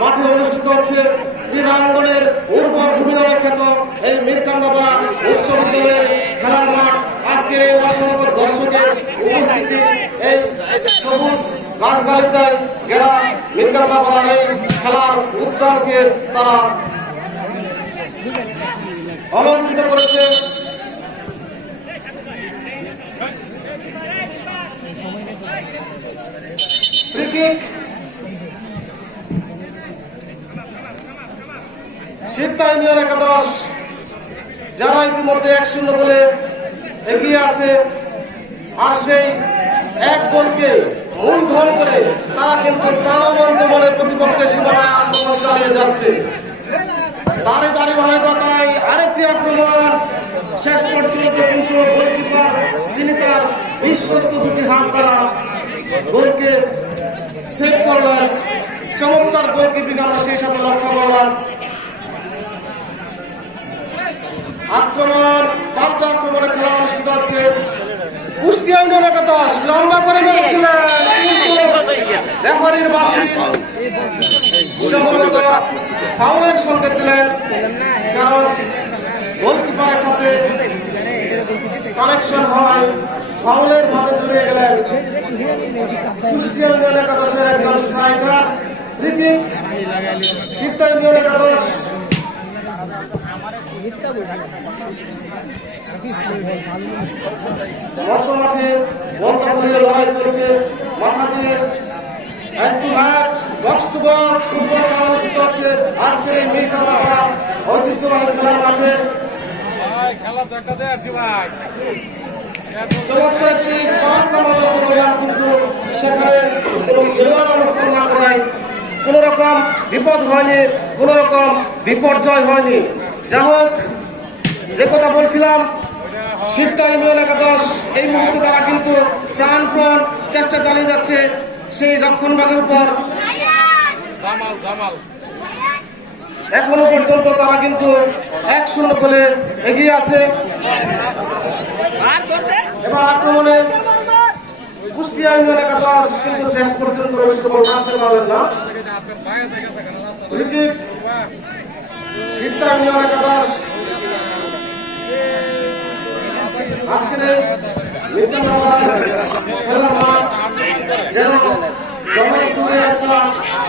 মাঠে অনুষ্ঠিত হচ্ছে ক্রীড়াঙ্গনের উর্বর ভূমি নামে খ্যাত এই মিরকান্দাপাড়া উচ্চ বিদ্যালয়ের খেলার মাঠ। আজকের এই অসংখ্য দর্শকের উপস্থিতি, এই সবুজ গাছগালিচায় ঘেরা মিরকান্দাপাড়ার এই খেলার উদ্যানকে তারা অলঙ্কৃত করেছে। ফ্রিকিক শিবতা ইউনিয়ন একাদশ, যারা ইতিমধ্যে এক শূন্য বলে এগিয়ে আছে, আর সেই এক গোলকে মূলধন করে তারা কিন্তু প্রাণবন্ত মনে প্রতিপক্ষের সীমানায় আক্রমণ চালিয়ে যাচ্ছে। তারে ধারাবাহিকতায় আরেকটি আক্রমণ। শেষ পর্যন্ত কিন্তু গোলকিপার তিনি তার বিশ্বস্ত দুটি হাত দ্বারা গোলকে সেভ করলেন, চমৎকার গোলকিপিং আমরা সেই সাথে লক্ষ্য করলাম। হচ্ছে কুষ্টিয়া ইউনিয়ন একাদশ লম্বা করে মেরেছিলেন। রেফারির বাসি সম্ভবত ফাউলের সংকেত দিলেন। কারণ গোলকিপারের সাথে কানেকশন হয়। ফাউলের মাঝে জড়িয়ে গেলেন। কুষ্টিয়া ইউনিয়ন একাদশের একজন স্ট্রাইকার ফ্রিকিক সিদ্ধা ইউনিয়ন একাদশ মধ্য মাঠে বল লড়াই চলছে। মাথা দিয়ে hand to hand box to box football খেলা অনুষ্ঠিত হচ্ছে। আজকের এই ঐতিহ্যবাহী খেলার মাঠে। খেলা ভাই। চমৎকার একটি পাস করলাম কিন্তু সেখানে অবস্থান না করায় কোনো রকম বিপদ হয়নি কোনো রকম বিপর্যয় হয়নি। যা হোক যে কথা বলছিলাম সিদ্ধা ইউনিয়ন একাদশ, এই মুহূর্তে তারা কিন্তু প্রাণপ্রণ চেষ্টা চালিয়ে যাচ্ছে সেই রক্ষণভাগের উপর। এখনও পর্যন্ত তারা কিন্তু এক শূন্য বলে এগিয়ে আছে। এবার আক্রমণে কুষ্টিয়া ইউনিয়ন একাদশ কিন্তু শেষ পর্যন্ত বল মারতে পারলেন না। সিদ্ধা ইউনিয়ন একাদশ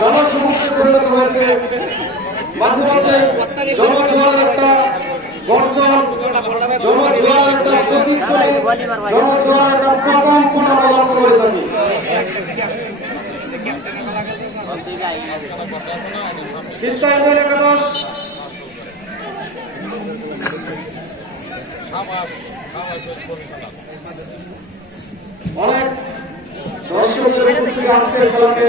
জনসমুদ্রে পরিণত হয়েছে। মাঝে মধ্যে জনজোয়ারের একটা গর্জন, জনজোয়ারের একটা প্রতিধ্বনি, জনজোয়ারের একটা প্রকম্পন আমরা লক্ষ্য করে থাকি। সিদ্ধা একাদশ। অনেক দর্শকদের উপস্থিতি আজকের খেলাকে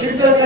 সিদ্ধান্ত